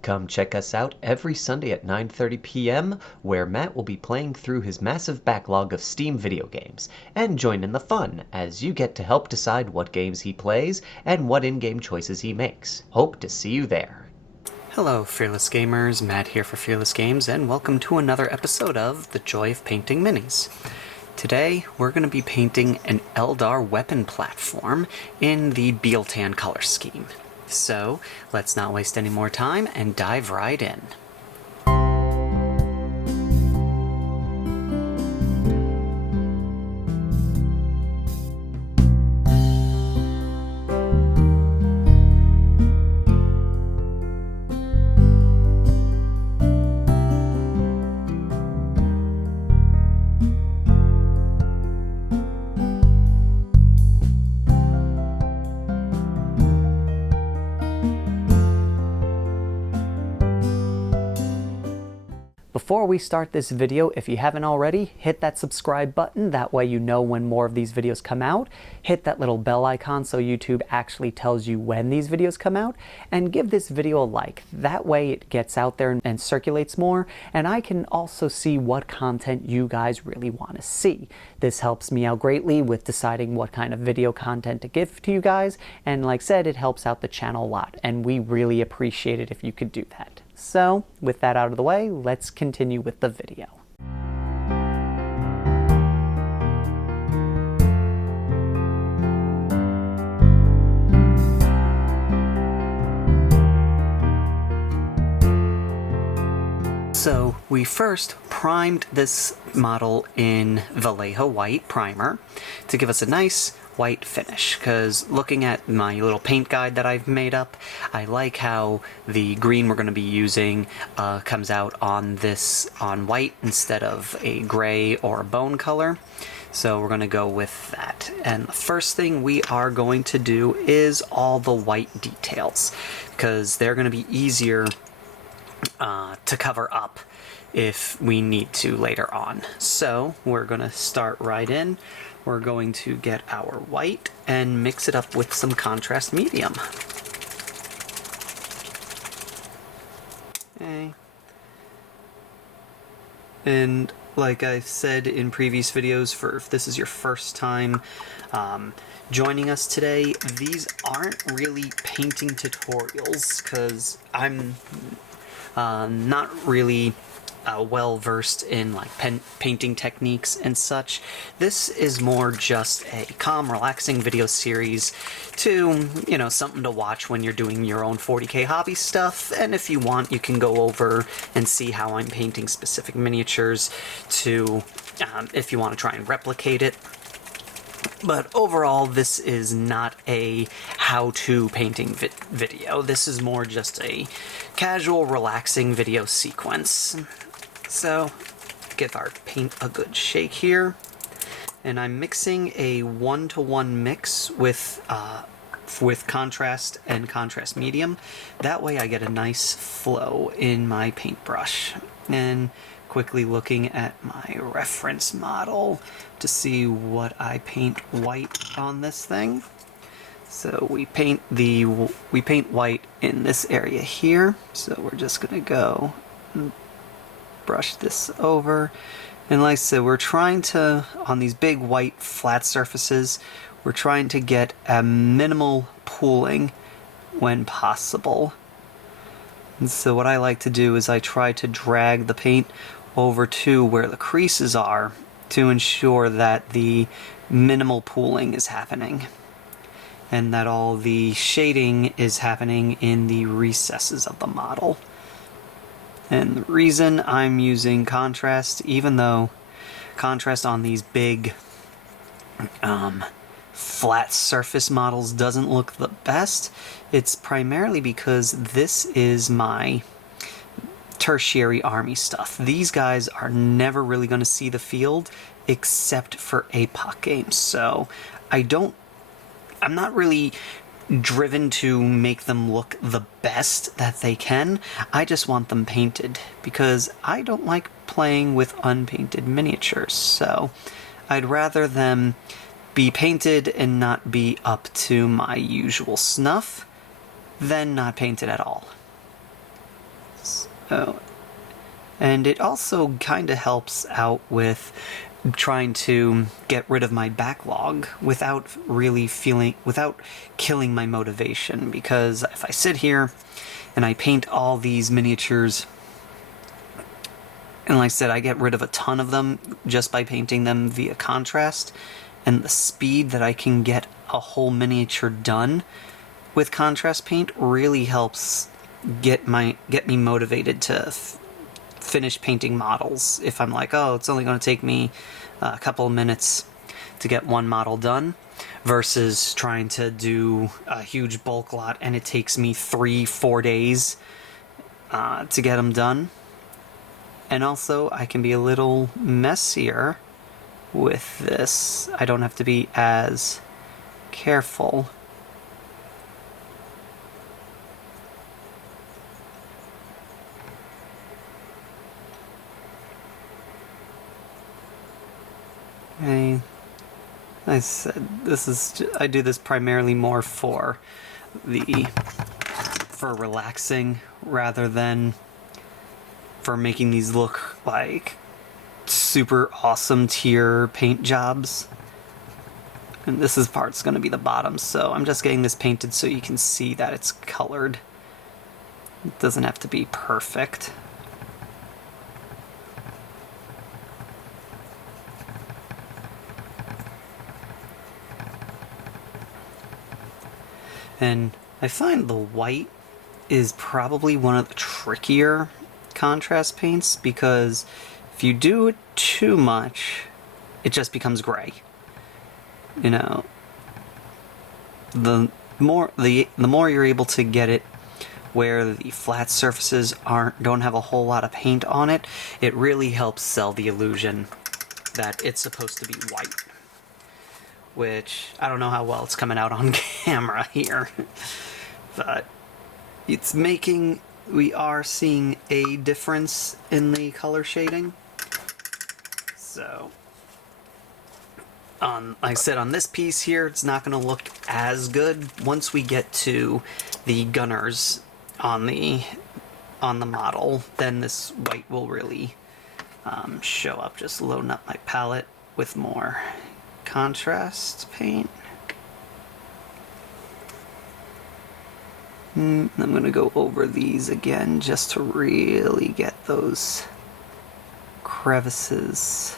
Come check us out every Sunday at 9:30 p.m., where Matt will be playing through his massive backlog of Steam video games, and join in the fun as you get to help decide what games he plays and what in-game choices he makes. Hope to see you there. Hello, Fearless Gamers. Matt here for Fearless Games, and welcome to another episode of The Joy of Painting Minis. Today, we're going to be painting an Aeldari weapon platform in the Biel-Tan color scheme. So, let's not waste any more time and dive right in. Before we start this video, if you haven't already, hit that subscribe button. That way you know when more of these videos come out. Hit that little bell icon so YouTube actually tells you when these videos come out. And give this video a like. That way it gets out there and circulates more. And I can also see what content you guys really want to see. This helps me out greatly with deciding what kind of video content to give to you guys. And like I said, it helps out the channel a lot. And we really appreciate it if you could do that. So, with that out of the way, let's continue with the video. So, we first primed this model in Vallejo White Primer to give us a nice white finish, because looking at my little paint guide that I've made up, I like how the green we're going to be using comes out on white instead of a gray or a bone color. So we're going to go with that. And the first thing we are going to do is all the white details, because they're going to be easier to cover up if we need to later on. So we're going to start right in. We're going to get our white and mix it up with some contrast medium. Okay. And like I said in previous videos, if this is your first time joining us today, these aren't really painting tutorials, because I'm not really well versed in like painting techniques and such. This is more just a calm, relaxing video series to, something to watch when you're doing your own 40K hobby stuff. And if you want, you can go over and see how I'm painting specific miniatures to, if you want to try and replicate it. But overall, this is not a how-to painting video. This is more just a casual, relaxing video sequence. So, give our paint a good shake here. And I'm mixing a 1-to-1 mix with contrast and contrast medium. That way I get a nice flow in my paintbrush. And quickly looking at my reference model to see what I paint white on this thing. So we paint white in this area here. So we're just gonna go and brush this over. And like I said, we're trying to, on these big white flat surfaces, we're trying to get a minimal pooling when possible. And so what I like to do is I try to drag the paint over to where the creases are to ensure that the minimal pooling is happening and that all the shading is happening in the recesses of the model. And the reason I'm using contrast, even though contrast on these big flat surface models doesn't look the best, it's primarily because this is my tertiary army stuff. These guys are never really going to see the field except for APOC games. So I'm not really driven to make them look the best that they can. I just want them painted because I don't like playing with unpainted miniatures. So I'd rather them be painted and not be up to my usual snuff than not painted at all. Oh. And it also kind of helps out with trying to get rid of my backlog without killing my motivation, because if I sit here and I paint all these miniatures, and like I said, I get rid of a ton of them just by painting them via contrast, and the speed that I can get a whole miniature done with contrast paint really helps get me motivated to finish painting models. If I'm like, oh, it's only going to take me a couple of minutes to get one model done, versus trying to do a huge bulk lot and it takes me 3-4 days to get them done. And also, I can be a little messier with this. I don't have to be as careful. I said I do this primarily more for relaxing rather than for making these look like super awesome tier paint jobs. And this part's going to be the bottom, so I'm just getting this painted so you can see that it's colored. It doesn't have to be perfect. And I find the white is probably one of the trickier contrast paints, because if you do it too much, it just becomes gray. You know, the more you're able to get it where the flat surfaces don't have a whole lot of paint on it, it really helps sell the illusion that it's supposed to be white. Which, I don't know how well it's coming out on camera here, but we are seeing a difference in the color shading. So, like I said, on this piece here, it's not going to look as good once we get to the gunners on the model. Then this white will really show up. Just loading up my palette with more contrast paint. I'm going to go over these again just to really get those crevices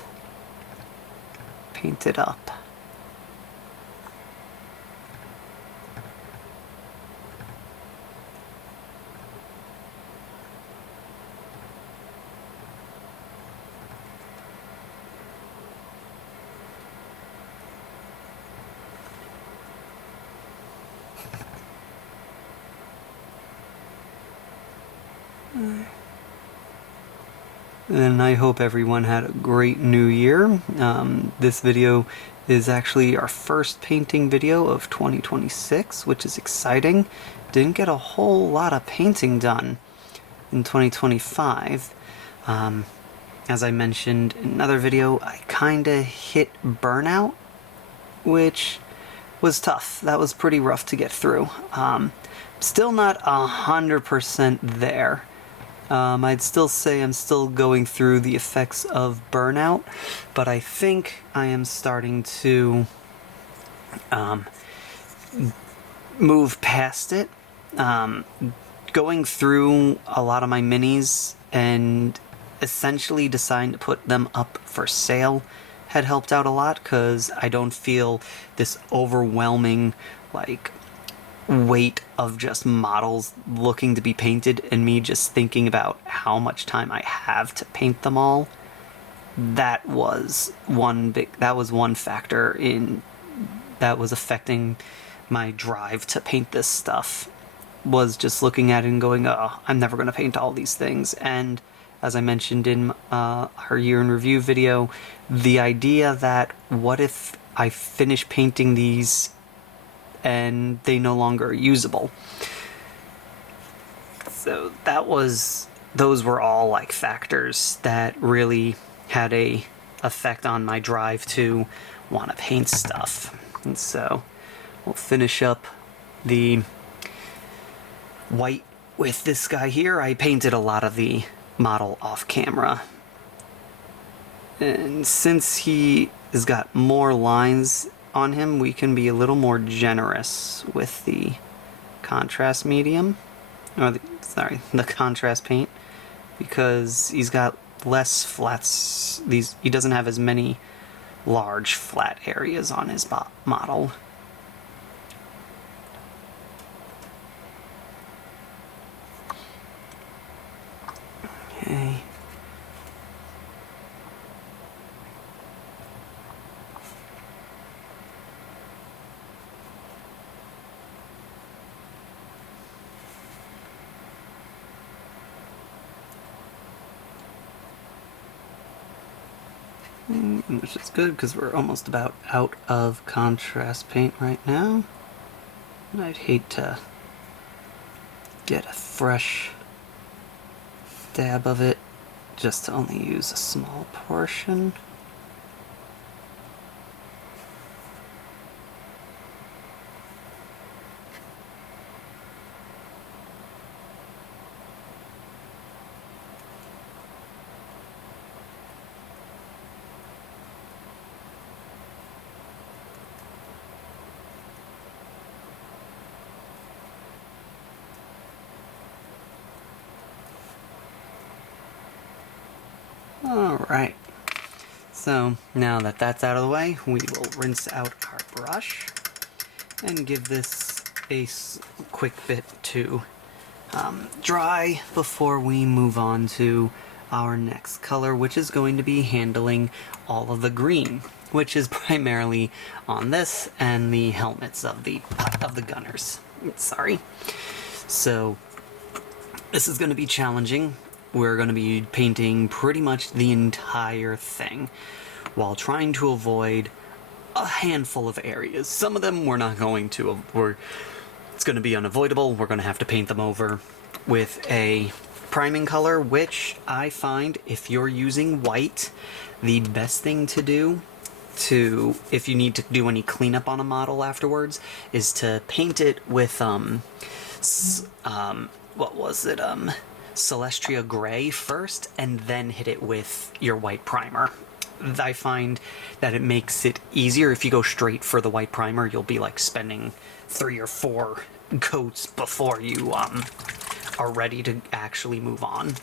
painted up. And I hope everyone had a great new year. This video is actually our first painting video of 2026, which is exciting. Didn't get a whole lot of painting done in 2025. As I mentioned in another video, I kinda hit burnout, which was tough. That was pretty rough to get through. Still not 100% there. I'd still say I'm still going through the effects of burnout, but I think I am starting to move past it. Going through a lot of my minis and essentially deciding to put them up for sale had helped out a lot, because I don't feel this overwhelming, like, weight of just models looking to be painted and me just thinking about how much time I have to paint them all. That was one factor that was affecting my drive to paint this stuff, was just looking at it and going, oh, I'm never going to paint all these things. And as I mentioned in our year in review video, the idea that what if I finish painting these and they no longer are usable. So those were all like factors that really had a effect on my drive to want to paint stuff. And so we'll finish up the white with this guy here, I painted a lot of the model off camera. And since he has got more lines on him, we can be a little more generous with the contrast medium, or the contrast paint, because he's got less flats. He doesn't have as many large flat areas on his model. Okay. Which is good because we're almost about out of contrast paint right now. And I'd hate to get a fresh dab of it just to only use a small portion. Alright, so now that that's out of the way, we will rinse out our brush and give this a quick bit to dry before we move on to our next color, which is going to be handling all of the green, which is primarily on this and the helmets of the gunners. Sorry. So this is going to be challenging. We're going to be painting pretty much the entire thing while trying to avoid a handful of areas. Some of them we're not going to. It's going to be unavoidable. We're going to have to paint them over with a priming color, which I find if you're using white, the best thing to do if you need to do any cleanup on a model afterwards is to paint it with what was it? Celestia Gray first, and then hit it with your white primer. I find that it makes it easier. If you go straight for the white primer, you'll be like spending 3 or 4 coats before you are ready to actually move on.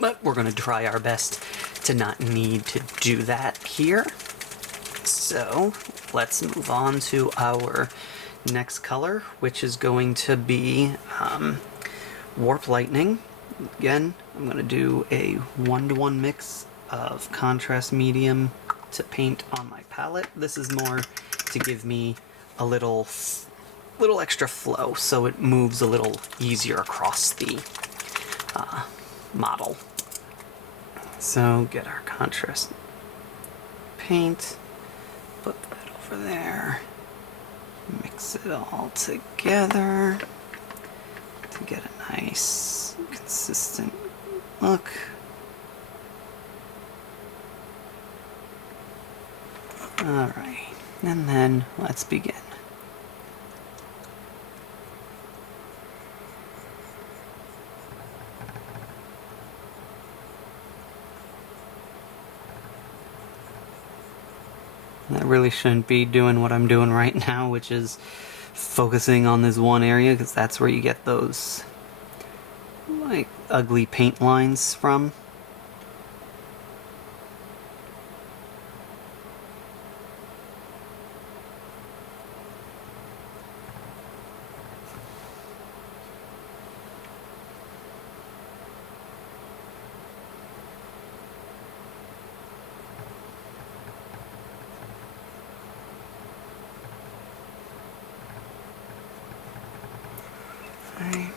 But we're going to try our best to not need to do that here. So let's move on to our next color, which is going to be Warp Lightning. Again, I'm going to do a 1-to-1 mix of contrast medium to paint on my palette. This is more to give me a little extra flow so it moves a little easier across the model. So get our contrast paint, put that over there, mix it all together to get a nice, consistent look. Alright, and then let's begin. I really shouldn't be doing what I'm doing right now, which is focusing on this one area, because that's where you get those like ugly paint lines from. Okay.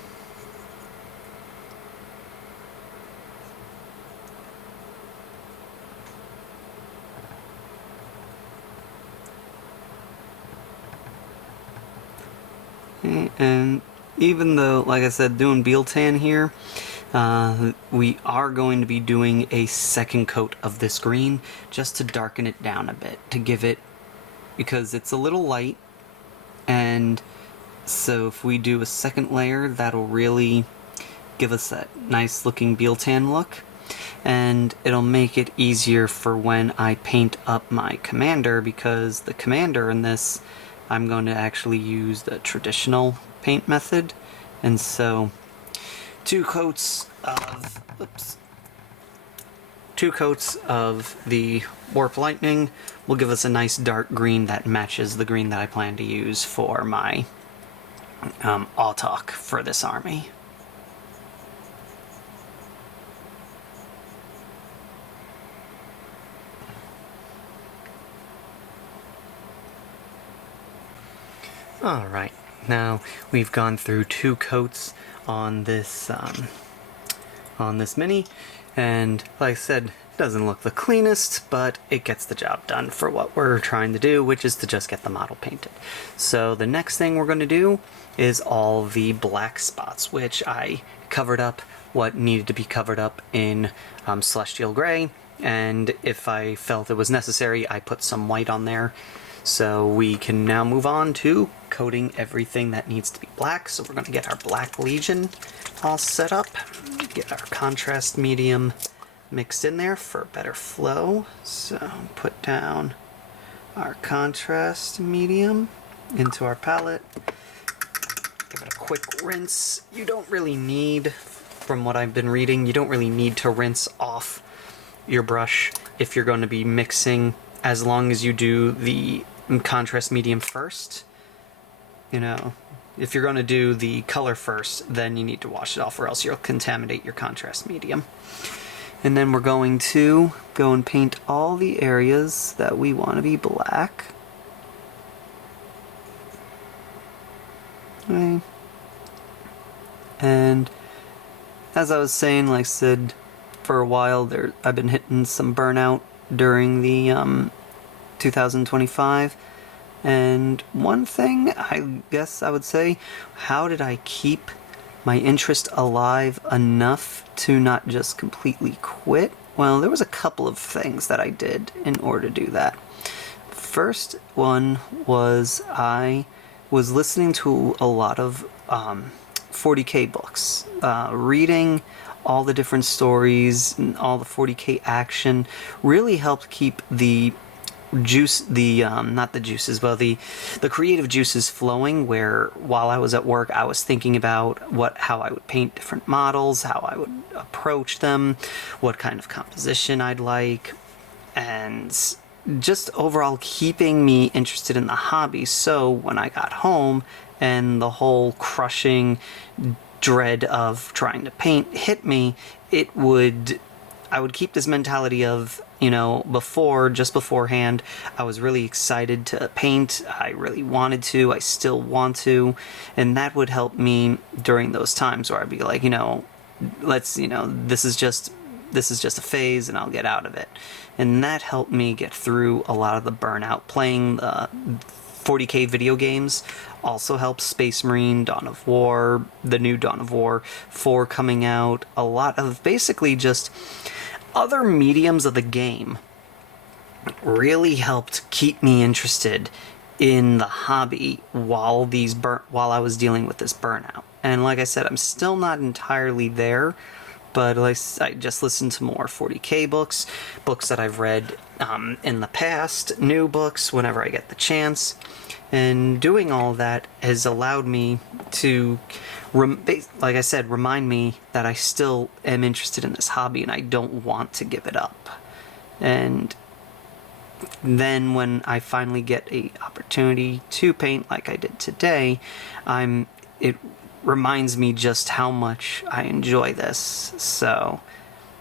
And even though, like I said, doing Biel-Tan here, we are going to be doing a second coat of this green just to darken it down a bit, to give it, because it's a little light and So if we do a second layer, that'll really give us that nice looking Biel-Tan look. And it'll make it easier for when I paint up my commander, because the commander in this, I'm going to actually use the traditional paint method. And so 2 coats of the Warp Lightning will give us a nice dark green that matches the green that I plan to use for my Autok for this army. Alright, now we've gone through 2 coats on this mini, and like I said, it doesn't look the cleanest, but it gets the job done for what we're trying to do, which is to just get the model painted. So the next thing we're going to do is all the black spots, which I covered up what needed to be covered up in Celestial Gray, and if I felt it was necessary, I put some white on there. So we can now move on to coating everything that needs to be black. So we're going to get our Black Legion all set up, get our contrast medium mixed in there for better flow. So put down our contrast medium into our palette, give it a quick rinse. You don't really need, from what I've been reading, you don't really need to rinse off your brush if you're going to be mixing, as long as you do the contrast medium first. You know, if you're going to do the color first, then you need to wash it off, or else you'll contaminate your contrast medium. And then we're going to go and paint all the areas that we want to be black. Okay. And as I was saying, like I said, for a while there, I've been hitting some burnout during the 2025, and one thing I guess I would say, how did I keep my interest alive enough to not just completely quit? Well, there was a couple of things that I did in order to do that. First one was I was listening to a lot of 40k books, reading all the different stories and all the 40k action really helped keep the the creative juices flowing, where while I was at work I was thinking about how I would paint different models, how I would approach them, what kind of composition I'd like, and just overall keeping me interested in the hobby. So when I got home and the whole crushing dread of trying to paint hit me, I would keep this mentality of, you know, just beforehand, I was really excited to paint. I really wanted to. I still want to. And that would help me during those times where I'd be like, this is just a phase and I'll get out of it. And that helped me get through a lot of the burnout. Playing the 40k video games also helps. Space Marine, Dawn of War, the new Dawn of War 4 coming out. A lot of basically just other mediums of the game really helped keep me interested in the hobby while I was dealing with this burnout. And like I said, I'm still not entirely there, but I just listened to more 40k books that I've read in the past, new books whenever I get the chance. And doing all that has allowed me to, like I said, remind me that I still am interested in this hobby and I don't want to give it up. And then when I finally get an opportunity to paint like I did today, it reminds me just how much I enjoy this. So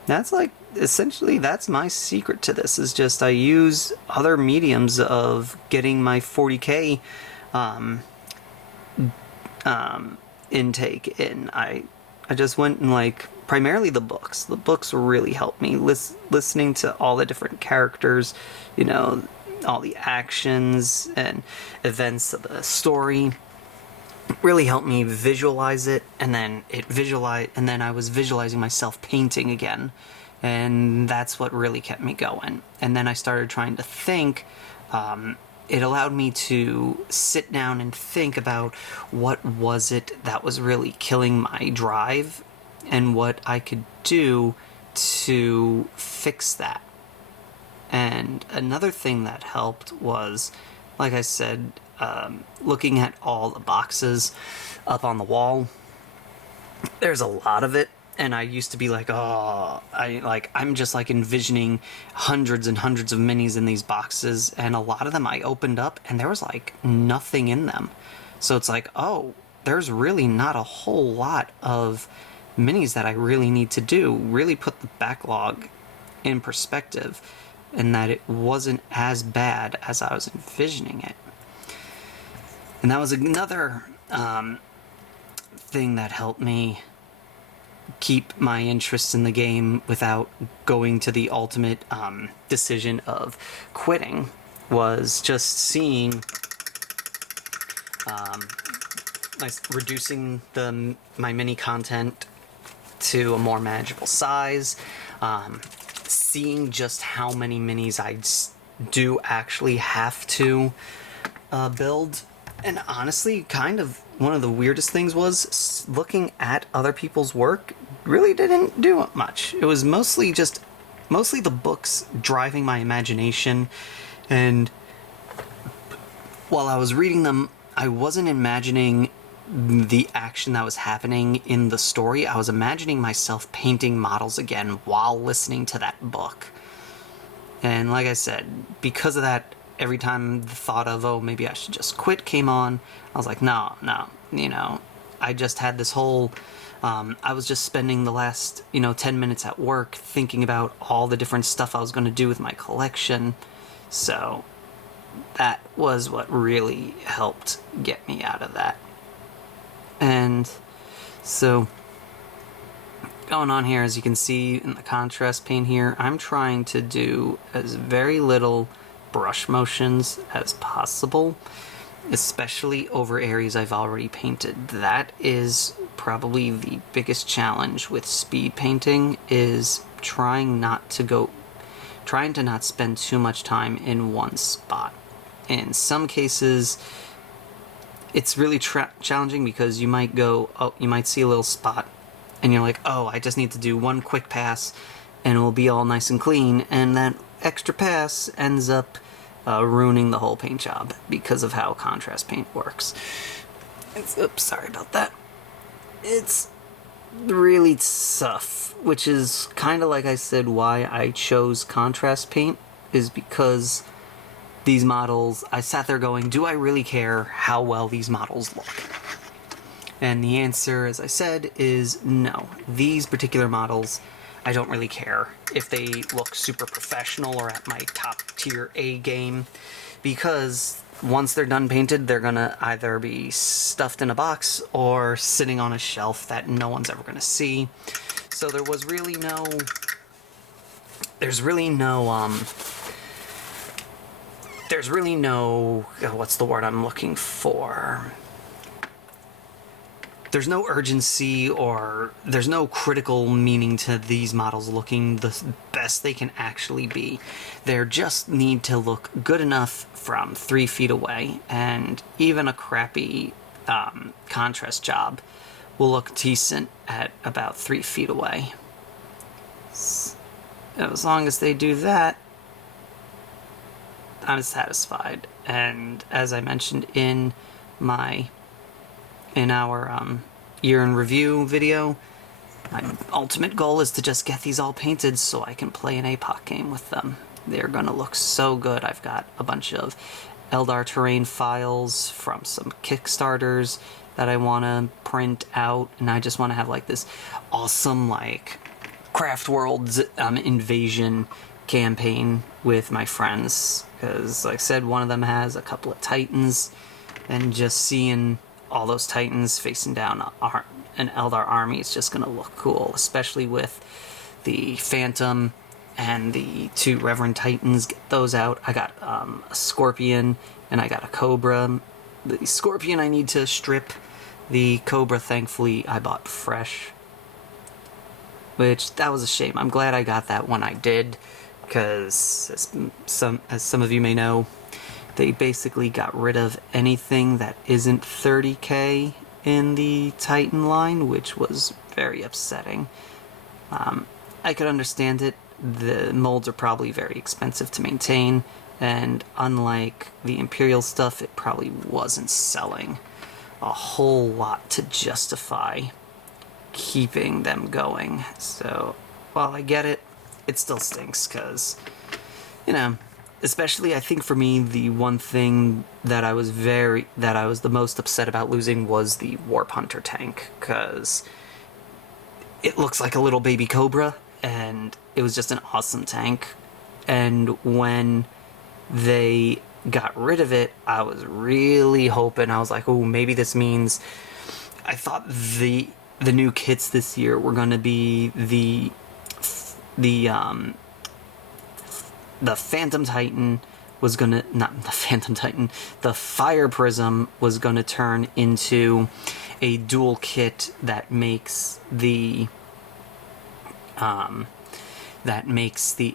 that's essentially that's my secret to this, is just I use other mediums of getting my 40k intake in. I just went and primarily the books really helped me, listening to all the different characters, all the actions and events of the story really helped me visualize it, and then I was visualizing myself painting again. And that's what really kept me going. And then I started trying to think it allowed me to sit down and think about what was it that was really killing my drive and what I could do to fix that. And another thing that helped was, like I said, looking at all the boxes up on the wall. There's a lot of it, and I used to be like, oh, I'm just like envisioning hundreds and hundreds of minis in these boxes, and a lot of them I opened up and there was like nothing in them. So it's like, oh, there's really not a whole lot of minis that I really need to do. Really put the backlog in perspective, and that it wasn't as bad as I was envisioning it. And that was another thing that helped me keep my interest in the game without going to the ultimate decision of quitting, was just seeing reducing my mini content to a more manageable size, seeing just how many minis I do actually have to build. And honestly, kind of one of the weirdest things was looking at other people's work really didn't do much. It was mostly the books driving my imagination, and while I was reading them, I wasn't imagining the action that was happening in the story. I was imagining myself painting models again while listening to that book. And like I said, because of that, every time the thought of, oh, maybe I should just quit came on, I was like, no, I just had this whole, I was just spending the last, 10 minutes at work thinking about all the different stuff I was going to do with my collection. So that was what really helped get me out of that. And so going on here, as you can see in the contrast paint here, I'm trying to do as very little brush motions as possible, especially over areas I've already painted. That is probably the biggest challenge with speed painting, is trying to not spend too much time in one spot. In some cases, it's really challenging because you might see a little spot and you're like, oh, I just need to do one quick pass and it will be all nice and clean, and that extra pass ends up ruining the whole paint job because of how contrast paint works. Oops, sorry about that. It's really tough, which is kind of, like I said, why I chose contrast paint, is because these models, I sat there going, do I really care how well these models look? And the answer, as I said, is no. These particular models, I don't really care if they look super professional or at my top tier A game, because once they're done painted, they're gonna either be stuffed in a box or sitting on a shelf that no one's ever gonna see. So there's really no what's the word I'm looking for? There's no urgency, or there's no critical meaning to these models looking the best they can actually be. They just need to look good enough from 3 feet away, and even a crappy contrast job will look decent at about 3 feet away. As long as they do that, I'm satisfied. And as I mentioned in our year in review video, my ultimate goal is to just get these all painted so I can play an APOC game with them. They're gonna look so good. I've got a bunch of Aeldari terrain files from some Kickstarters that I want to print out, and I just want to have like this awesome like Craftworld invasion campaign with my friends, because like I said, one of them has a couple of Titans, and just seeing all those Titans facing down an Aeldari army is just going to look cool, especially with the Phantom and the 2 Reverend Titans. Get those out. I got a Scorpion and I got a Cobra. The Scorpion I need to strip. The Cobra, thankfully, I bought fresh, which that was a shame. I'm glad I got that when I did, because as some of you may know, they basically got rid of anything that isn't 30k in the Titan line, which was very upsetting. I could understand it. The molds are probably very expensive to maintain, and unlike the Imperial stuff, it probably wasn't selling a whole lot to justify keeping them going. So, while I get it, it still stinks, because, you know, especially I think for me, the one thing that I was the most upset about losing was the Warp Hunter tank, because it looks like a little baby Cobra, and it was just an awesome tank. And when they got rid of it, I was really hoping, I was like, oh, maybe this means, I thought the new kits this year were going to be the Phantom Titan was gonna, not the Phantom Titan, the Fire Prism was gonna turn into a dual kit that makes the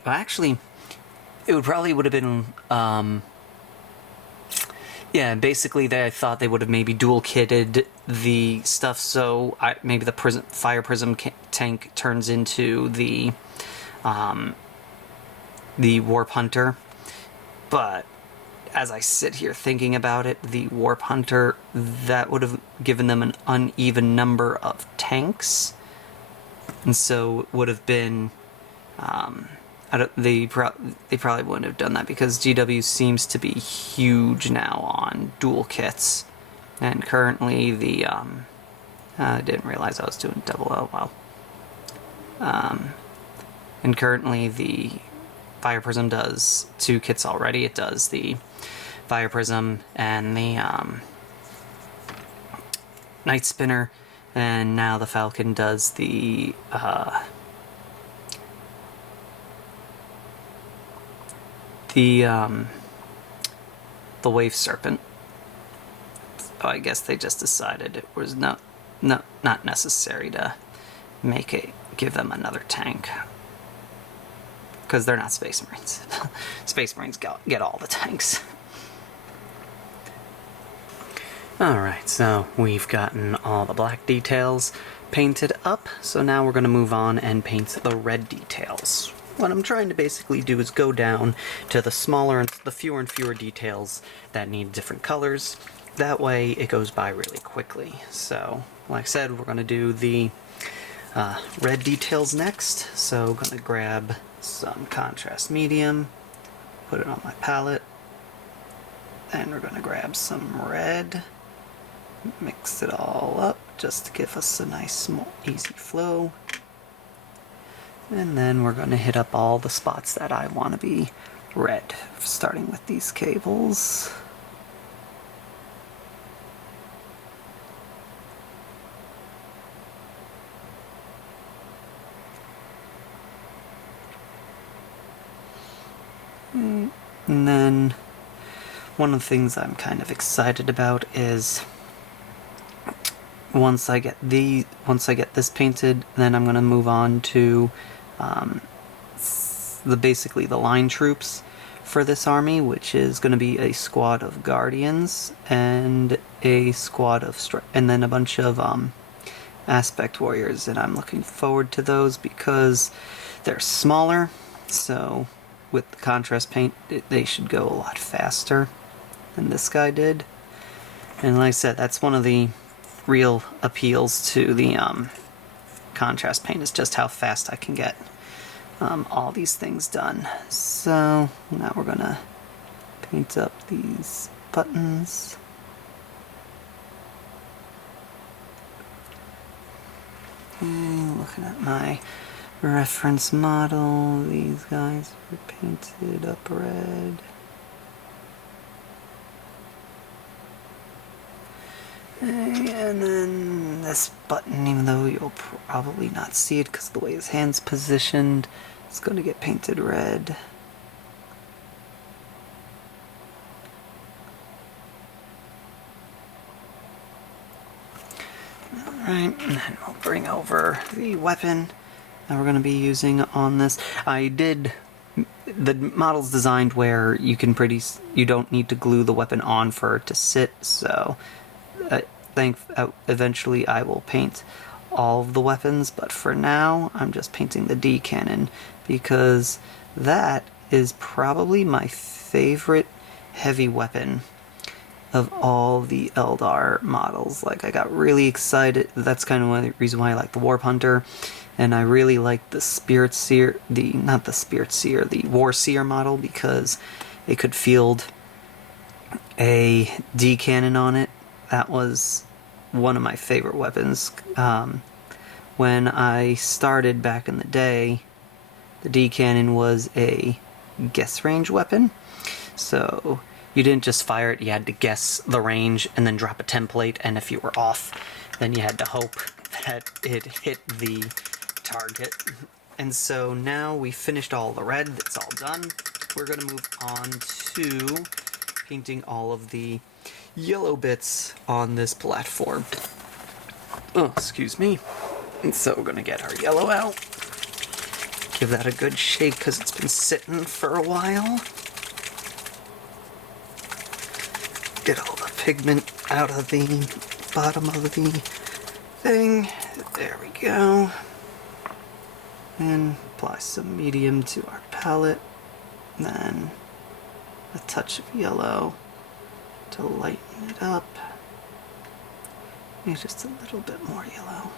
actually, it would have been yeah, basically I thought they would have maybe dual kitted the stuff, so maybe the Fire Prism tank turns into the Warp Hunter. But as I sit here thinking about it, the Warp Hunter, that would have given them an uneven number of tanks, and so it would have been they probably wouldn't have done that, because GW seems to be huge now on dual kits, and currently the I didn't realize I was doing double L. Well, and currently the Fire Prism does 2 kits already. It does the Fire Prism and the Night Spinner, and now the Falcon does the Wave Serpent. So I guess they just decided it was not necessary to give them another tank, because they're not Space Marines. Space Marines get all the tanks. Alright, so we've gotten all the black details painted up, so now we're going to move on and paint the red details. What I'm trying to basically do is go down to the fewer and fewer details that need different colors. That way it goes by really quickly. So, like I said, we're going to do the red details next. So I'm going to grab some contrast medium, put it on my palette, and we're going to grab some red, mix it all up just to give us a nice, small, easy flow. And then we're going to hit up all the spots that I want to be red, starting with these cables. And then one of the things I'm kind of excited about is once I get this painted, then I'm going to move on to basically the line troops for this army, which is going to be a squad of Guardians and a squad of and then a bunch of Aspect Warriors, and I'm looking forward to those because they're smaller, so with the contrast paint they should go a lot faster than this guy did. And like I said, that's one of the real appeals to the contrast paint, is just how fast I can get all these things done. So now we're gonna paint up these buttons. And looking at my reference model, these guys were painted up red. And then this button, even though you'll probably not see it because of the way his hand's positioned, it's going to get painted red. Alright, and then we'll bring over the weapon that we're going to be using on this. I did the model's designed where you don't need to glue the weapon on for it to sit, so I think eventually I will paint all of the weapons, but for now I'm just painting the D cannon because that is probably my favorite heavy weapon of all the Eldar models. Like, I got really excited. That's kind of the reason why I like the Warp Hunter, and I really like the Spirit Seer, the War Seer model, because it could field a D cannon on it. That was one of my favorite weapons. When I started back in the day, the D cannon was a guess range weapon, so you didn't just fire it, you had to guess the range and then drop a template, and if you were off, then you had to hope that it hit the target. And so now we finished all the red, it's all done. We're going to move on to painting all of the yellow bits on this platform. Oh, excuse me. And so we're going to get our yellow out. Give that a good shake because it's been sitting for a while. Get all the pigment out of the bottom of the thing. There we go. And apply some medium to our palette. Then a touch of yellow to lighten it up. Maybe just a little bit more yellow.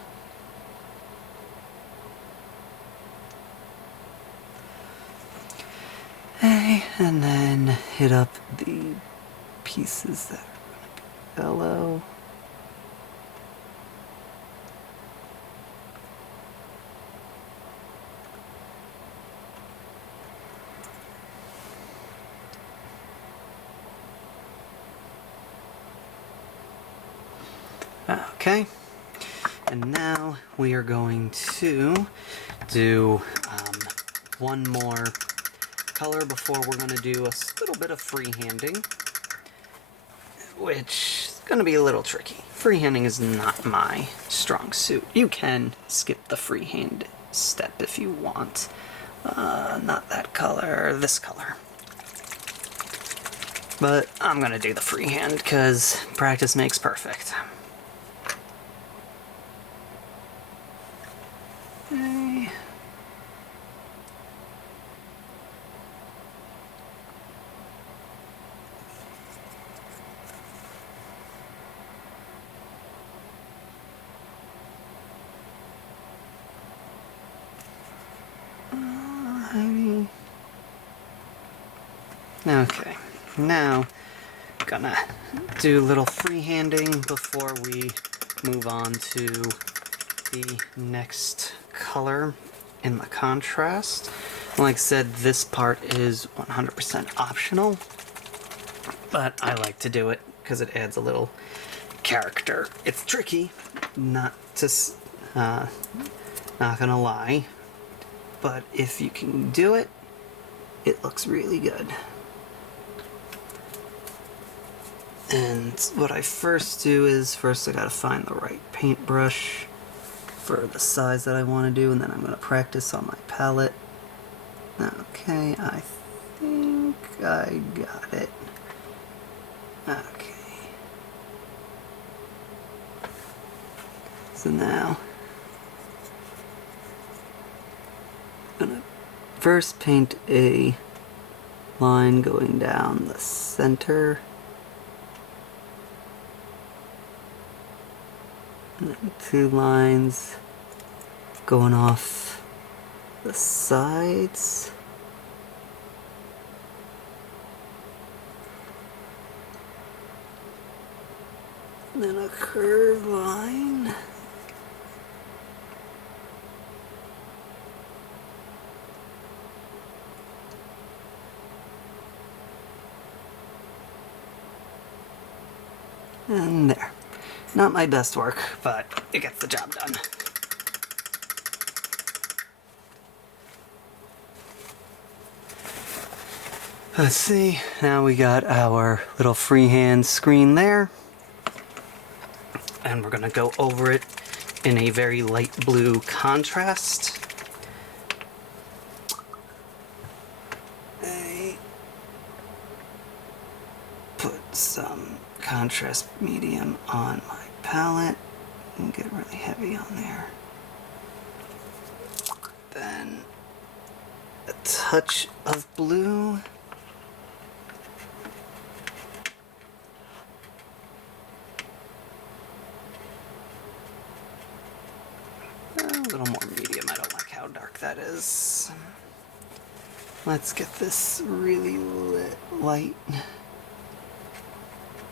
Okay, and then hit up the pieces that are going to be yellow. Okay, and now we are going to do one more color before we're going to do a little bit of freehanding, which is going to be a little tricky. Freehanding is not my strong suit. You can skip the freehand step if you want. Not that color, this color. But I'm going to do the freehand because practice makes perfect. Okay. Okay, now gonna do a little freehanding before we move on to the next color in the contrast. Like I said, this part is 100% optional, but I like to do it because it adds a little character. It's tricky, not gonna lie, but if you can do it, it looks really good. And what I first do is, I gotta find the right paintbrush for the size that I want to do, and then I'm gonna practice on my palette. Okay, I think I got it. Okay. So now, I'm gonna first paint a line going down the center. And then 2 lines going off the sides. And then a curved line. And there. Not my best work, but it gets the job done. Let's see, now we got our little freehand screen there. And we're gonna go over it in a very light blue contrast. some contrast medium on my palette and get really heavy on there. Then a touch of blue. A little more medium. I don't like how dark that is. Let's get this really lit light.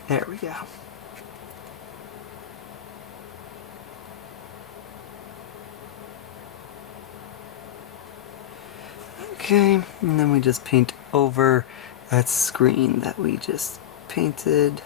There we go. Okay, and then we just paint over that screen that we just painted.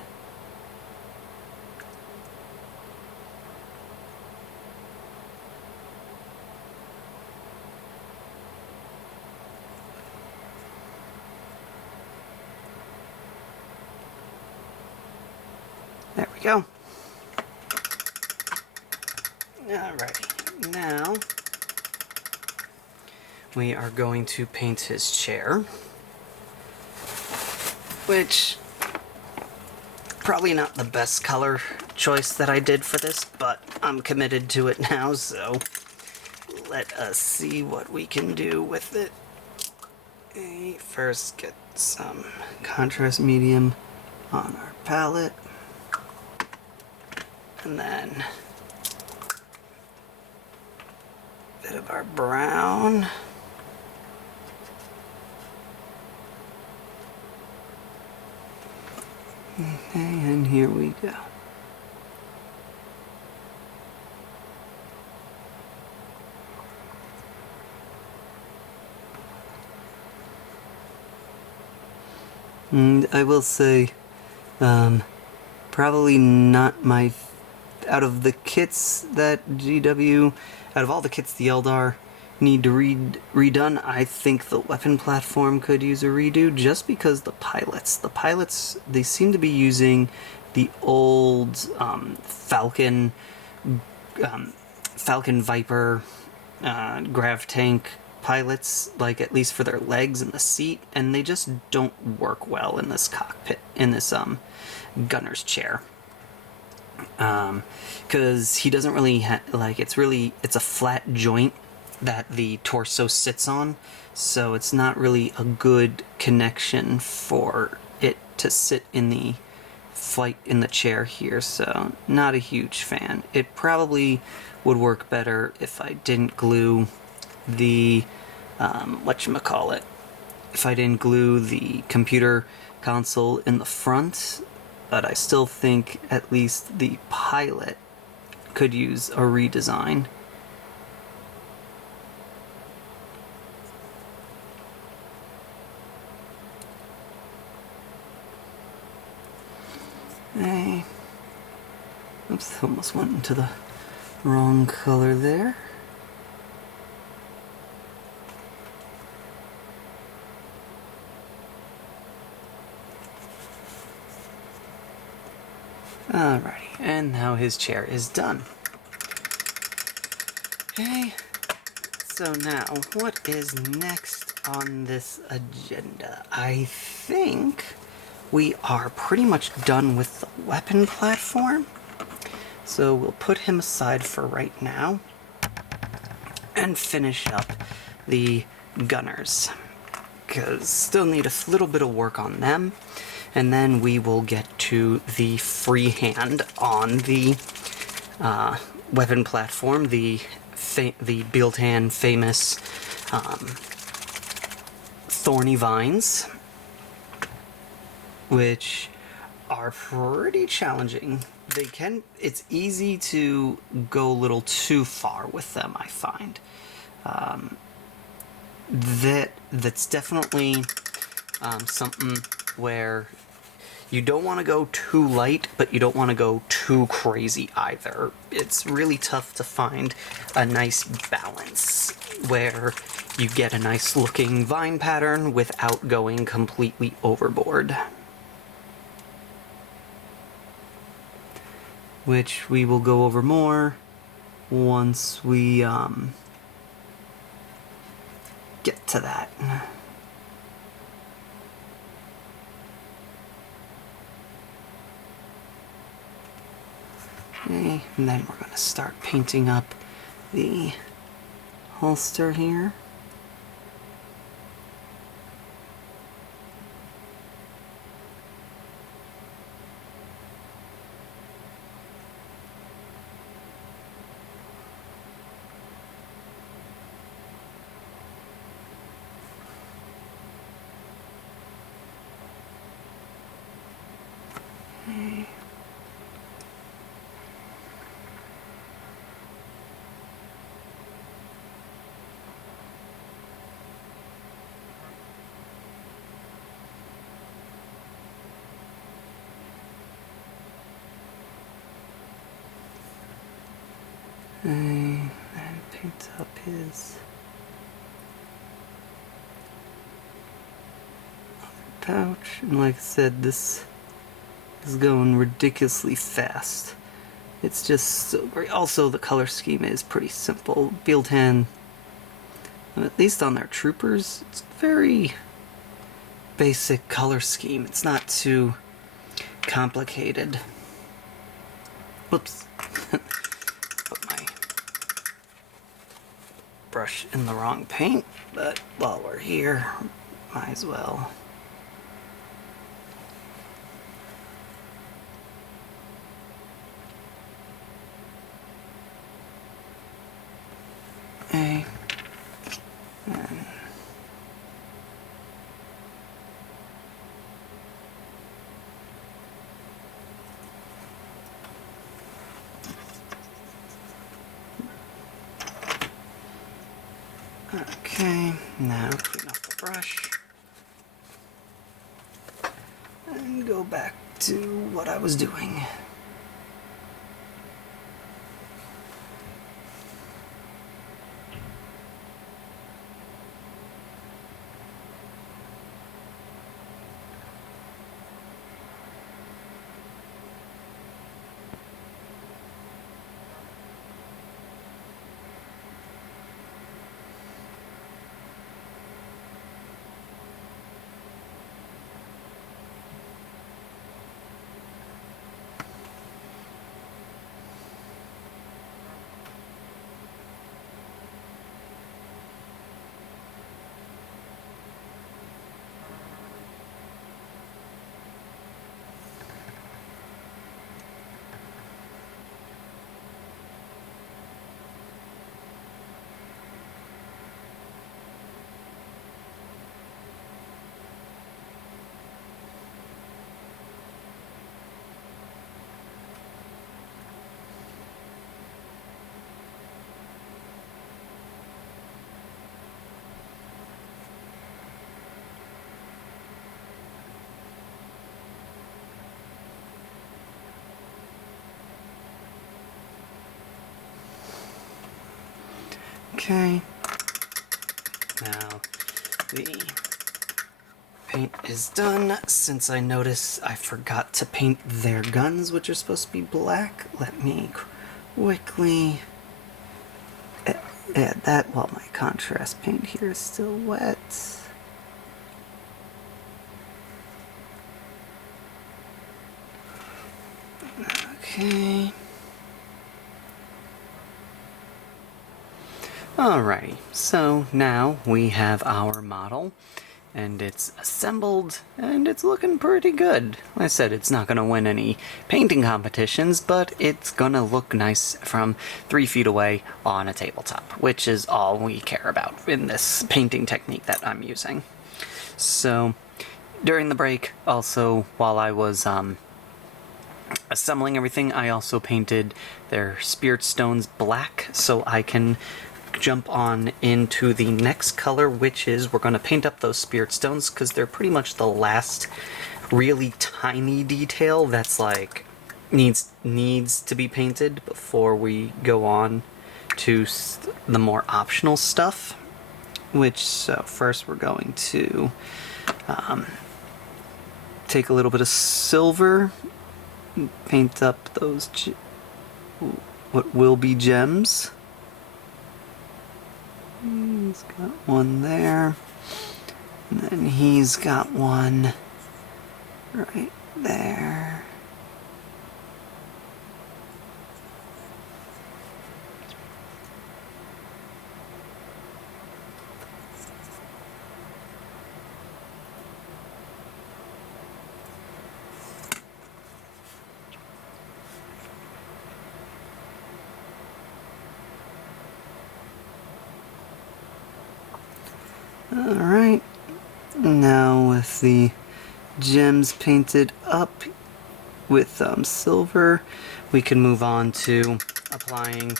There we go. Alrighty, now we are going to paint his chair, which probably not the best color choice that I did for this, but I'm committed to it now, so let us see what we can do with it. Okay, first get some contrast medium on our palette, and then a bit of our brown. Okay, and here we go. And I will say, probably not my, out of the kits that GW, out of all the kits the Aeldari need to redone, I think the weapon platform could use a redo, just because the pilots, they seem to be using the old Falcon Viper grav tank pilots, like at least for their legs and the seat, and they just don't work well in this cockpit, in this gunner's chair. Because he doesn't really like, it's a flat joint that the torso sits on, so it's not really a good connection for it to sit in the flight in the chair here, so not a huge fan. It probably would work better if I didn't glue the whatchamacallit, if I didn't glue the computer console in the front, but I still think at least the pilot could use a redesign. Hey. Oops, almost went into the wrong color there. Alrighty, and now his chair is done. Okay, so now what is next on this agenda? I think we are pretty much done with the weapon platform, so we'll put him aside for right now and finish up the gunners, because still need a little bit of work on them, and then we will get to the freehand on the weapon platform, the Biel-Tan famous thorny vines, which are pretty challenging. It's easy to go a little too far with them, I find. That's definitely something where you don't want to go too light, but you don't want to go too crazy either. It's really tough to find a nice balance where you get a nice looking vine pattern without going completely overboard. Which we will go over more once we get to that. Okay, and then we're going to start painting up the holster here. Okay. And paint up his pouch. And like I said, this is going ridiculously fast. It's just so great. Also, the color scheme is pretty simple. Biel-Tan, at least on their troopers, it's very basic color scheme. It's not too complicated. Whoops. Put my brush in the wrong paint, but while we're here, might as well. Okay. And okay, now clean up the brush and go back to what I was doing. Okay. Now the paint is done. Since I noticed I forgot to paint their guns, which are supposed to be black, let me quickly add that while my contrast paint here is still wet. Okay. Alrighty, so now we have our model, and it's assembled, and it's looking pretty good. Like I said, it's not going to win any painting competitions, but it's going to look nice from 3 feet away on a tabletop, which is all we care about in this painting technique that I'm using. So, during the break, also, while I was assembling everything, I also painted their spirit stones black, so I can jump on into the next color, which is we're going to paint up those spirit stones because they're pretty much the last really tiny detail that's like needs to be painted before we go on to the more optional stuff. Which, so first we're going to take a little bit of silver, paint up those what will be gems. He's got one there, and then he's got one right there. Alright, now with the gems painted up with silver, we can move on to applying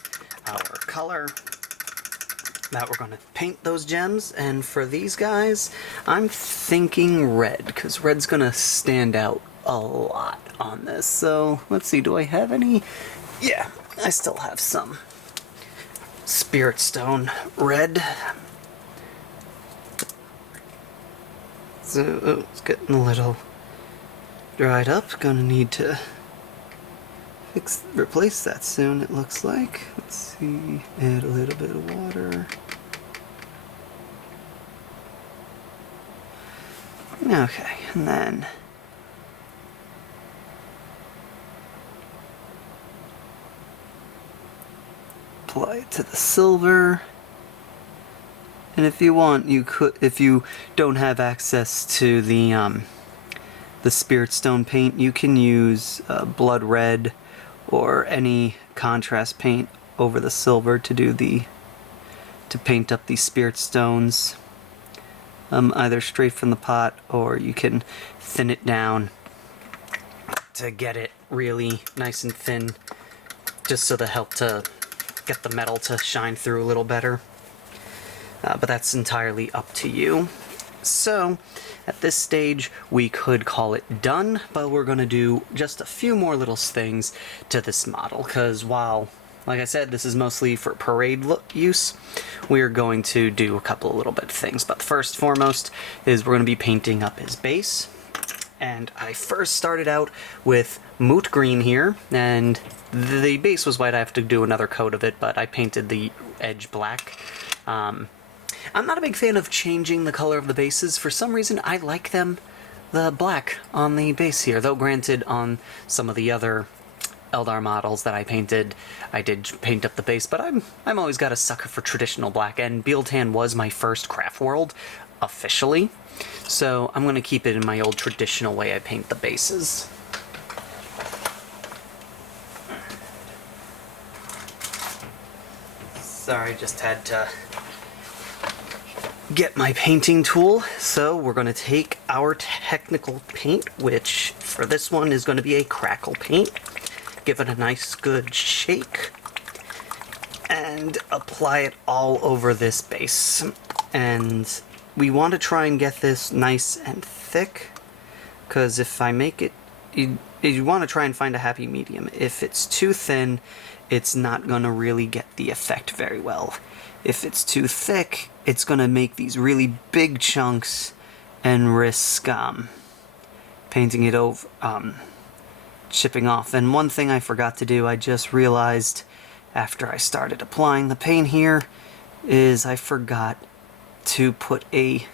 our color that we're going to paint those gems. And for these guys, I'm thinking red, because red's going to stand out a lot on this. So let's see, do I have any? Yeah, I still have some Spirit Stone red. So it's getting a little dried up. Gonna need to replace that soon, it looks like. Let's see, add a little bit of water. Okay, and then apply it to the silver. And if you want, you could, if you don't have access to the Spirit Stone paint, you can use blood red or any contrast paint over the silver to paint up these Spirit Stones. Either straight from the pot, or you can thin it down to get it really nice and thin, just so to help to get the metal to shine through a little better. But that's entirely up to you. So, at this stage, we could call it done, but we're going to do just a few more little things to this model, because while, like I said, this is mostly for parade use, we're going to do a couple of little bit of things. But first foremost is we're going to be painting up his base. And I first started out with moot green here, and the base was white. I have to do another coat of it, but I painted the edge black. I'm not a big fan of changing the color of the bases. For some reason, I like them the black on the base here, though granted on some of the other Aeldari models that I painted, I did paint up the base, but I'm always got a sucker for traditional black, and Biel-Tan was my first Craftworld officially, so I'm going to keep it in my old traditional way I paint the bases. Sorry, just had to get my painting tool. So we're going to take our technical paint, which for this one is going to be a crackle paint. Give it a nice good shake and apply it all over this base. And we want to try and get this nice and thick, because if I make it, you want to try and find a happy medium. If it's too thin, it's not going to really get the effect very well. If it's too thick, it's going to make these really big chunks and risk painting it over, chipping off. And one thing I forgot to do, I just realized after I started applying the paint here, is I forgot to put a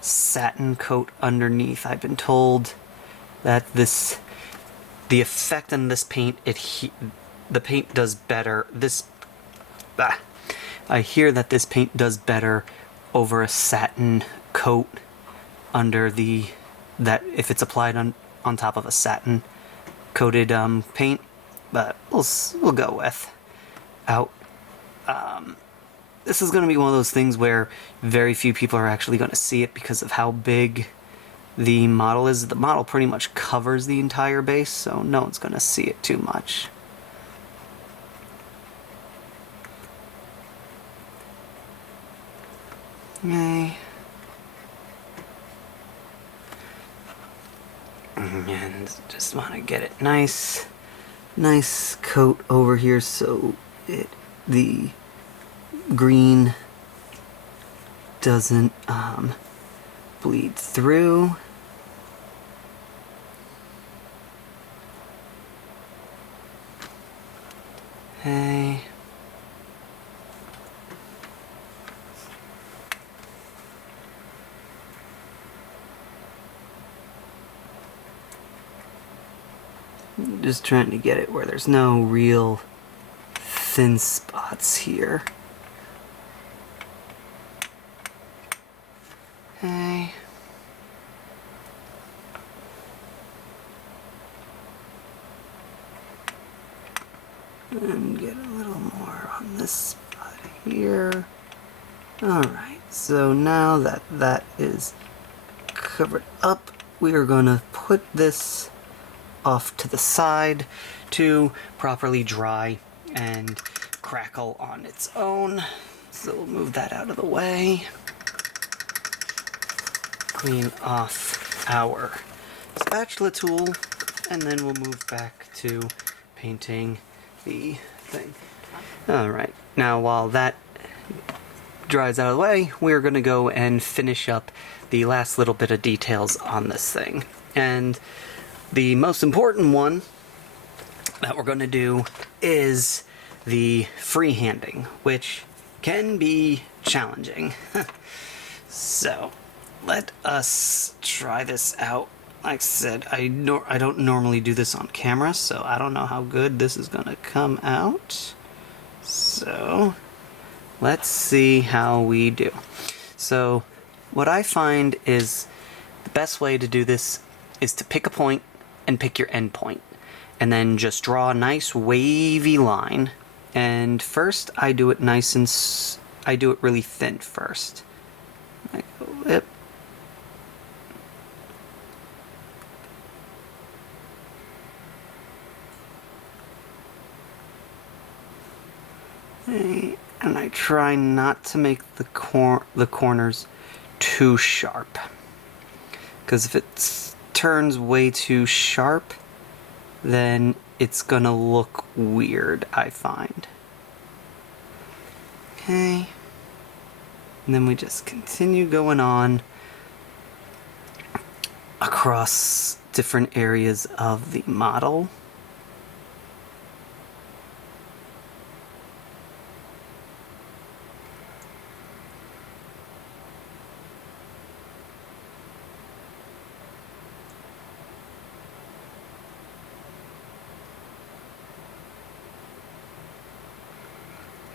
satin coat underneath. I've been told that the effect on this paint, the paint does better. I hear that this paint does better over a satin coat under that if it's applied on top of a satin coated paint, but we'll go with out. This is going to be one of those things where very few people are actually going to see it because of how big the model is. The model pretty much covers the entire base, so no one's going to see it too much. Okay. And just want to get it nice coat over here so the green doesn't bleed through. Okay. Just trying to get it where there's no real thin spots here. Okay. And get a little more on this spot here. Alright, so now that that is covered up, we are going to put this off to the side to properly dry and crackle on its own. So we'll move that out of the way. Clean off our spatula tool, and then we'll move back to painting the thing. Alright, now while that dries out of the way, we're going to go and finish up the last little bit of details on this thing. And the most important one that we're going to do is the freehanding, which can be challenging. So, let us try this out. Like I said, I don't normally do this on camera, so I don't know how good this is going to come out. So, let's see how we do. So, what I find is the best way to do this is to pick a point and pick your end point, and then just draw a nice wavy line. And first, I do it I do it really thin first. Like a lip. And I try not to make the corners too sharp, because if it turns way too sharp, then it's gonna look weird, I find. Okay, and then we just continue going on across different areas of the model.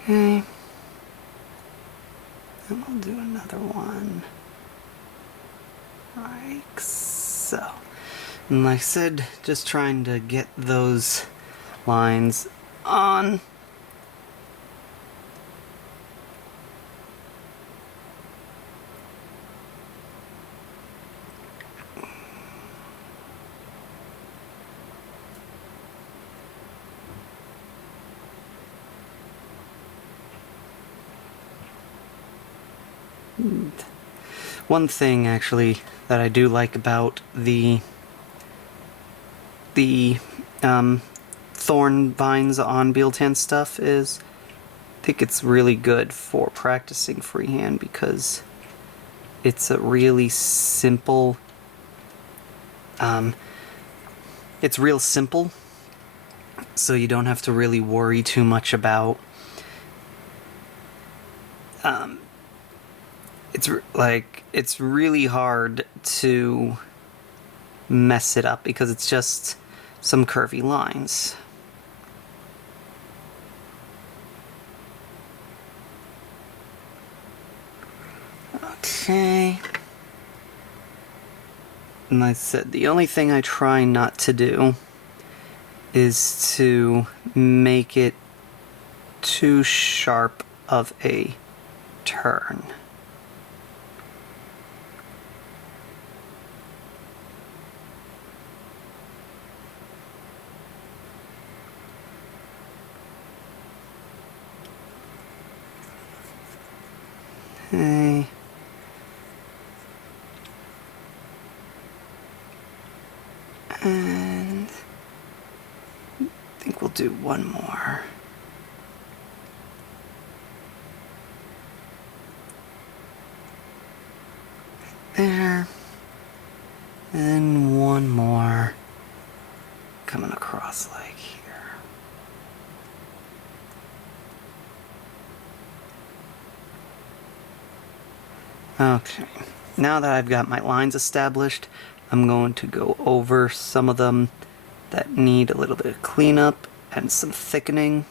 Okay, and we'll do another one, like so. And like I said, just trying to get those lines on. One thing actually that I do like about the thorn vines on Biel-Tan stuff is I think it's really good for practicing freehand, because it's a really simple it's real simple, so you don't have to really worry too much about it's really hard to mess it up because it's just some curvy lines. Okay. And like I said, the only thing I try not to do is to make it too sharp of a turn. Okay. And I think we'll do one more. There. And one more coming across like here. Okay, now that I've got my lines established, I'm going to go over some of them that need a little bit of cleanup and some thickening.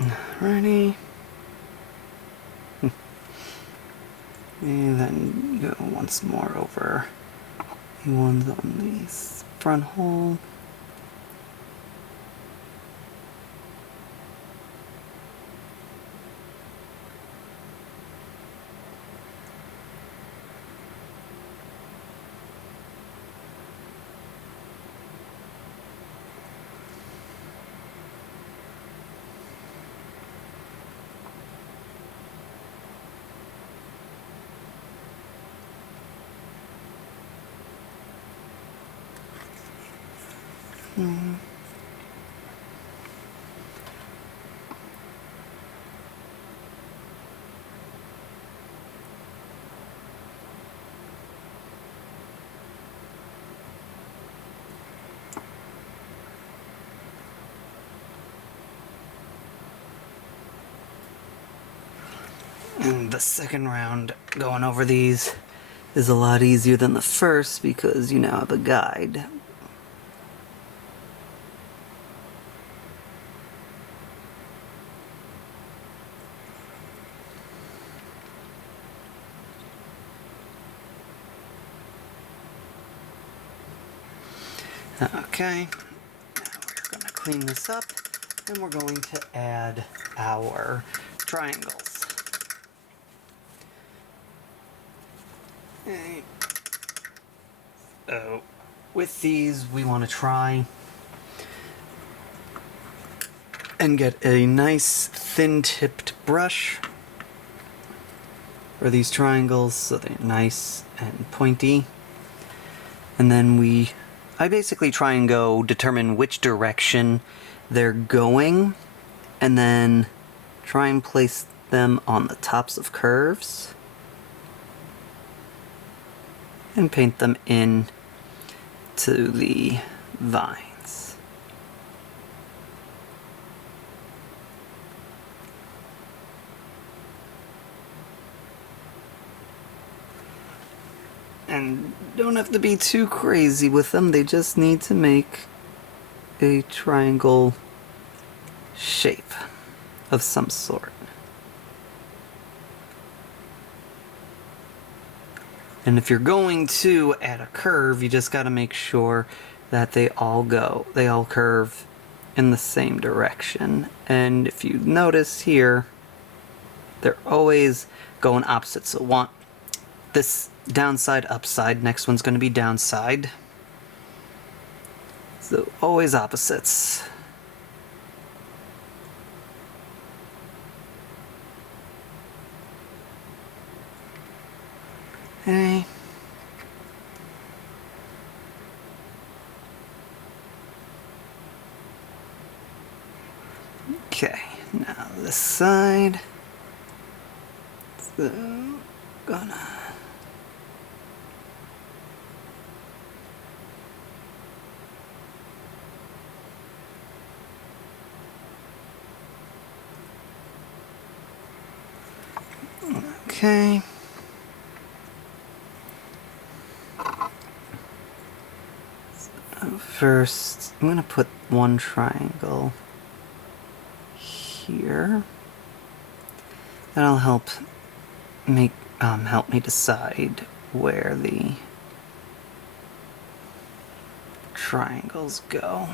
Alrighty. And then go once more over the ones on the front hole. And the second round going over these is a lot easier than the first because you now have a guide. Okay, now we're going to clean this up and we're going to add our triangles. Okay. So with these we want to try and get a nice thin tipped brush for these triangles so they're nice and pointy. And then I basically try and determine which direction they're going, and then try and place them on the tops of curves and paint them in to the vines. And don't have to be too crazy with them, they just need to make a triangle shape of some sort. And if you're going to add a curve, you just got to make sure that they all curve in the same direction. And if you notice here, they're always going opposite. So want this downside, upside, next one's going to be downside. So always opposites. Okay. Okay, now this side. So, gonna... Okay. So first, I'm gonna put one triangle here. That'll help me decide where the triangles go.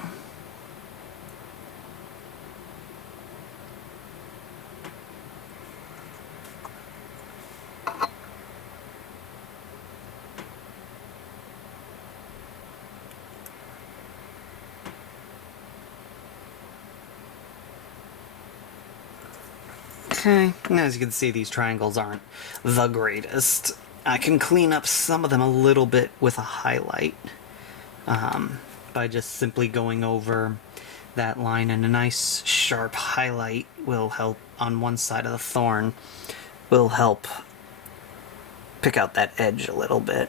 Okay, and as you can see, these triangles aren't the greatest. I can clean up some of them a little bit with a highlight by just simply going over that line, and a nice sharp highlight will help on one side of the thorn, will help pick out that edge a little bit.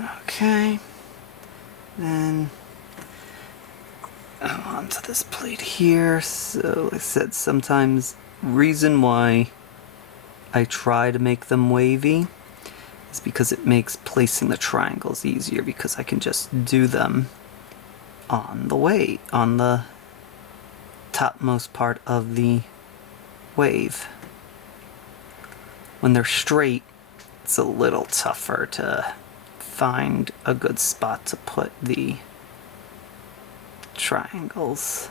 Okay. Then onto this plate here. So, like I said, sometimes reason why I try to make them wavy is because it makes placing the triangles easier, because I can just do them on the topmost part of the wave. When they're straight, it's a little tougher to find a good spot to put the triangles.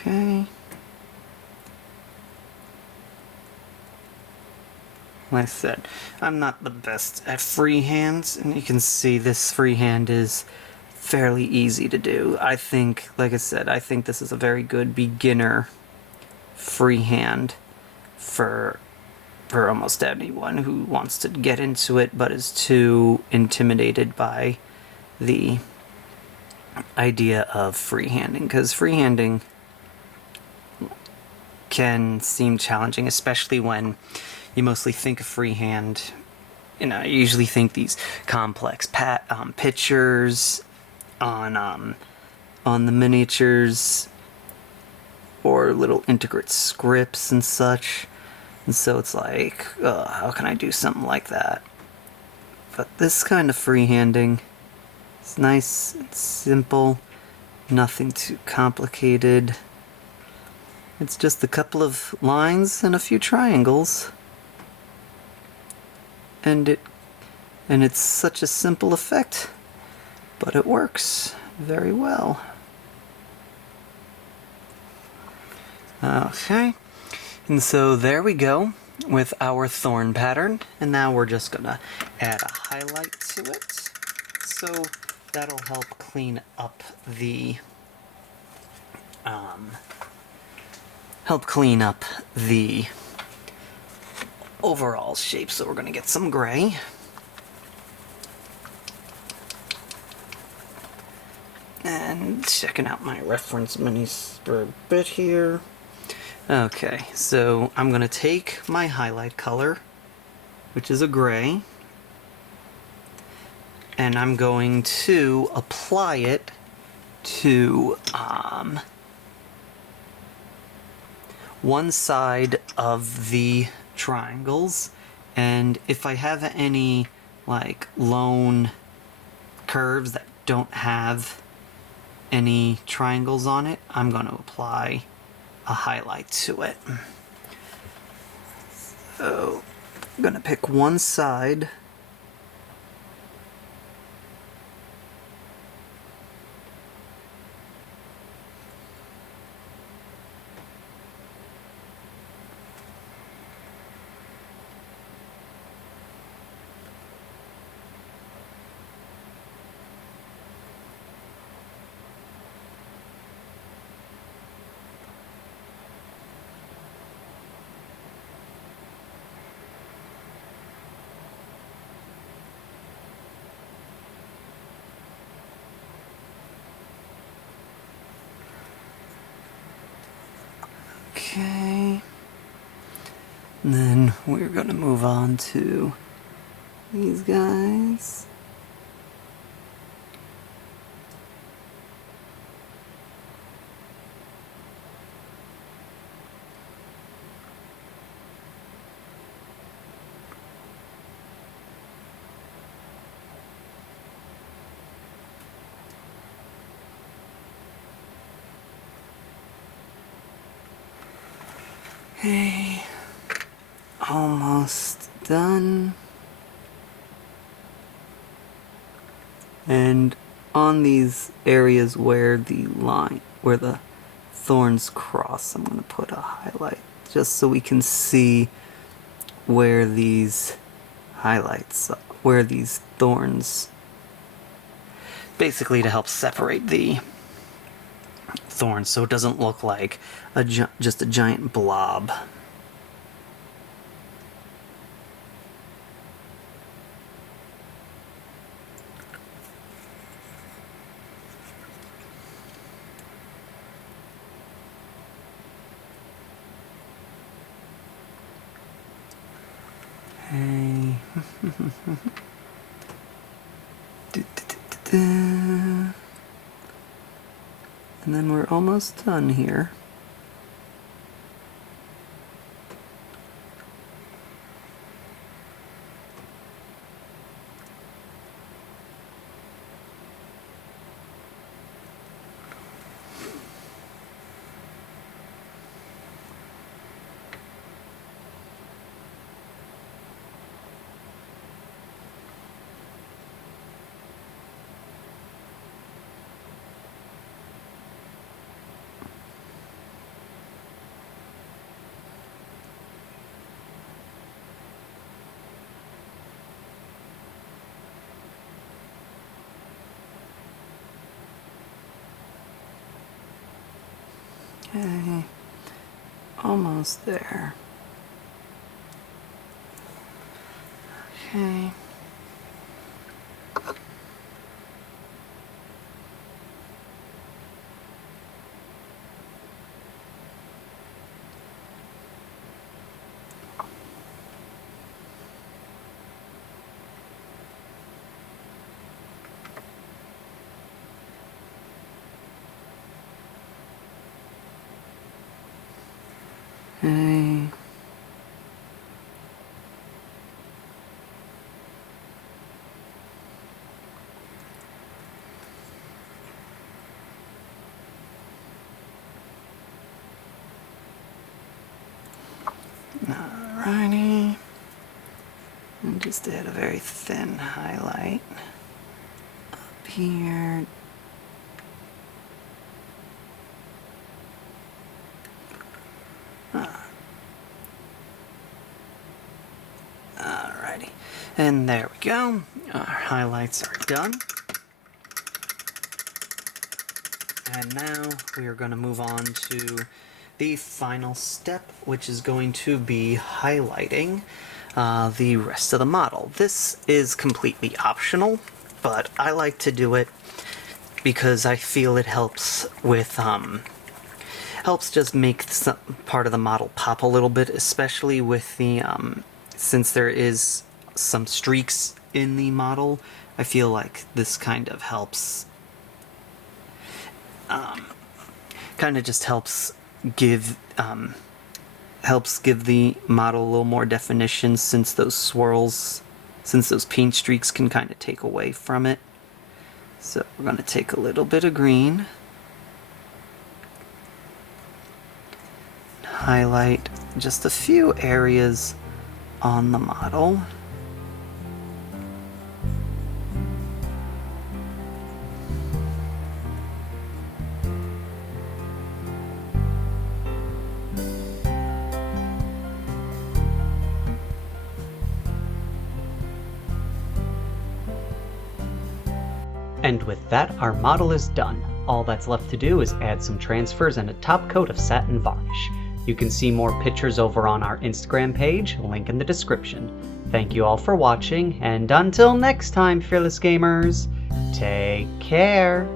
Okay. Like I said, I'm not the best at freehands, and you can see this freehand is fairly easy to do. I think, like I said, I think this is a very good beginner freehand for almost anyone who wants to get into it but is too intimidated by the idea of freehanding, because freehanding can seem challenging, especially when you mostly think of freehand. You know, you usually think these complex pictures on the miniatures, or little intricate scripts and such. And so it's like, how can I do something like that? But this kind of freehanding, it's nice and simple, nothing too complicated. It's just a couple of lines and a few triangles. And it's such a simple effect, but it works very well. Okay, and so there we go with our thorn pattern, and now we're just gonna add a highlight to it, so that'll help clean up the overall shape. So we're gonna get some gray. And checking out my reference minis for a bit here. Okay, so I'm gonna take my highlight color, which is a gray, and I'm going to apply it to one side of the triangles, and if I have any like lone curves that don't have any triangles on it, I'm going to apply a highlight to it. So I'm going to pick one side. Okay. And then we're going to move on to these guys. Okay, almost done. And on these areas where the thorns cross, I'm going to put a highlight just so we can see where these thorns, basically to help separate the thorns so it doesn't look like just a giant blob. Hey. And then we're almost done here. Okay, almost there. Okay. Okay. Alrighty. And just add a very thin highlight up here. Alrighty. And there we go. Our highlights are done. And now we are going to move on to the final step, which is going to be highlighting the rest of the model. This is completely optional, but I like to do it because I feel it helps with helps just make some part of the model pop a little bit, especially with the since there is some streaks in the model. I feel like this kind of helps kind of just helps give the model a little more definition, since those swirls, since those paint streaks can kind of take away from it. So we're going to take a little bit of green, highlight just a few areas on the model. And with that, our model is done. All that's left to do is add some transfers and a top coat of satin varnish. You can see more pictures over on our Instagram page, link in the description. Thank you all for watching, and until next time, fearless gamers, take care!